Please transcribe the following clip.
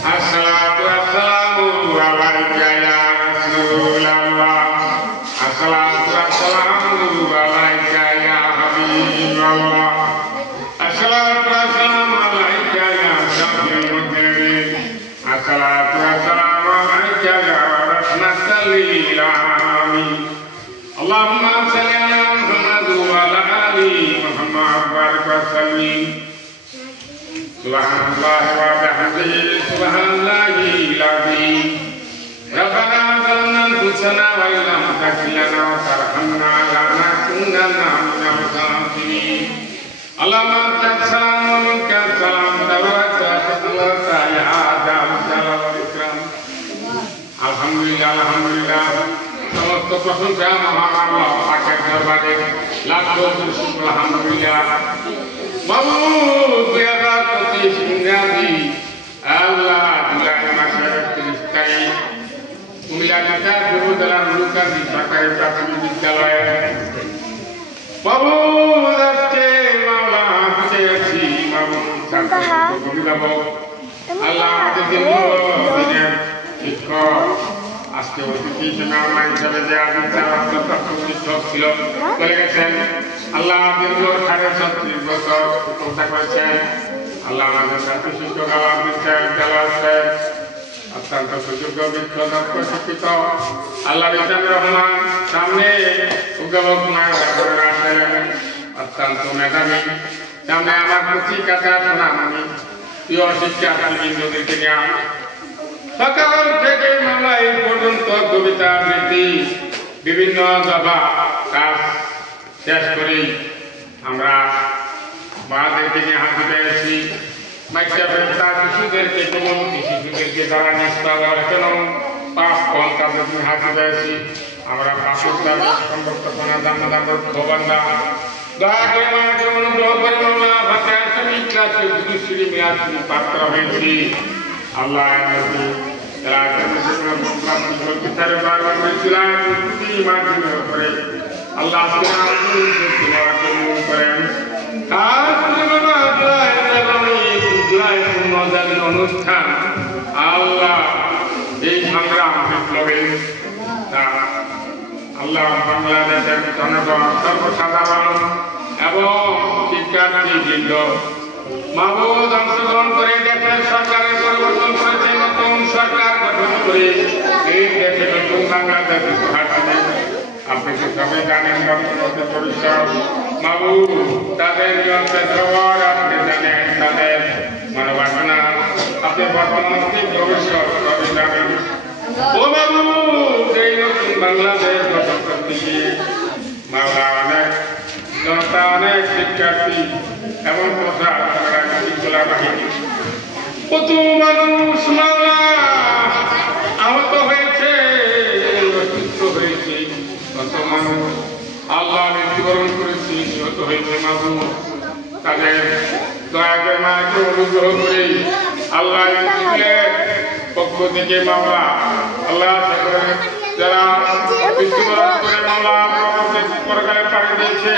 Assalatu wassalamu alayka ya Rasulullah. Assalatu wassalamu alayka ya Habibullah. Assalatu wassalamu alayka ya Syafi'ul Mudhirin. Assalatu wassalamu alayka ya rahmatan lil alamin. Allahumma shalli ala Muhammad wa ala ali Muhammad barik wa sallim. Subhanallah wa bihamdihi subhanallahil azim. Rabbana zalamna anfusana wa illam taghfir lana wa tarhamna lanakunanna minal khasirin. Allahumma anta salam wa minka salam tabarakta ya Adam jalal wal ikram. Alhamdulillah সমস্ত প্রশংসা মহান আল্লাহ পাকের দরবারে লাখো শুকর আলহামদুলিল্লাহ। মাবুদ বিয়াদাত প্রতি সিংহাদি আল্লাহ জুলাই মাসের 30 তারিখ কুমিল্লা ঢাকা যুবদলার লুকাদি সরকারি প্রাথমিক বিদ্যালয়ে মাবুদ আজকে মাওলা হাতে আছি মাবুদ ছাত্র অভিভাবক আল্লাহ আমাদের দিনের শিক্ষক আজকে অতিথি মেহমান হিসেবে যে শিক্ষক ছিল বলে গেছেন আল্লাহ দীর্ঘ 36 বছর চিকিৎসা করেছেন। আল্লাহ আমাদের ছাত্র শিক্ষক আল্লাহ দিচ্ছেন দেওয়াছেন অত্যন্ত সুযোগ্য বিক্ষদক্ষ শিক্ষিত আল্লাহ ইসলামের রহমান সামনে অভিভাবক নায়ক আসেন অত্যন্ত মেধাবী সামনে আমার কুচি কাটা সোনামণি প্রিয় শিক্ষার্থীবৃন্দদেরকে নিয়ে সকাল থেকে মামলা এই পর্যন্ত কবিতা আবৃত্তি বিভিন্ন দফা কাজ শেষ করি আমরা মাদেরকে নিয়ে হাজির হয়েছি শিশুদেরকে শিশুদেরকে যারা নিষ্ঠা কেন 5 ঘন্টা তাদের নিয়ে হাজির হয়েছি আমরা সংরক্ষণা জান্নাত খোবান্দা দয়া করে আমাকে অনুগ্রহ করে মামলা ভাষায় শ্রমিক ক্লাসে দুশ্রী মেয়াদি পাত্র হয়েছি আল্লাহ আল্লাহ অনুষ্ঠান আল্লাহ এই সংগ্রাম বিপ্লবে আল্লাহ বাংলাদেশের জনগণ সর্বসাধারণ এবং শিক্ষার্থীবৃন্দ মাহবুব অংশগ্রহণ করে দেশের সরকারের পরিবর্তন করেছে নতুন সরকার গঠন করে এই দেশে নতুন বাংলাদেশ উপহার দিলেন। আপনি কি সবাই জানেন বর্তমানে পরিষদ মাহবুব তাদের নিয়ন্ত্রণ খবর আপনি জানেন তাদের মনোবাসনা আপনি বর্তমান কি ভবিষ্যৎ সবই জানেন। ও মাহবুব এই নতুন বাংলাদেশ গঠন করতে গিয়ে মাওলা অনেক জনতা অনেক শিক্ষার্থী এবং প্রচার শৃঙ্খলা বাহিনী কত মানুষ মাওলা আহত হয়েছে অসুস্থ হয়েছে কত মানুষ আল্লাহ মৃত্যুবরণ করেছে নিহত হয়েছে মাহবুব তাদের দয়া করে মাকে অনুগ্রহ করে আল্লাহ পক্ষ থেকে মাওলা আল্লাহ যারা মৃত্যুবরণ করে মাওলা পরকালে পাড়ি দিয়েছে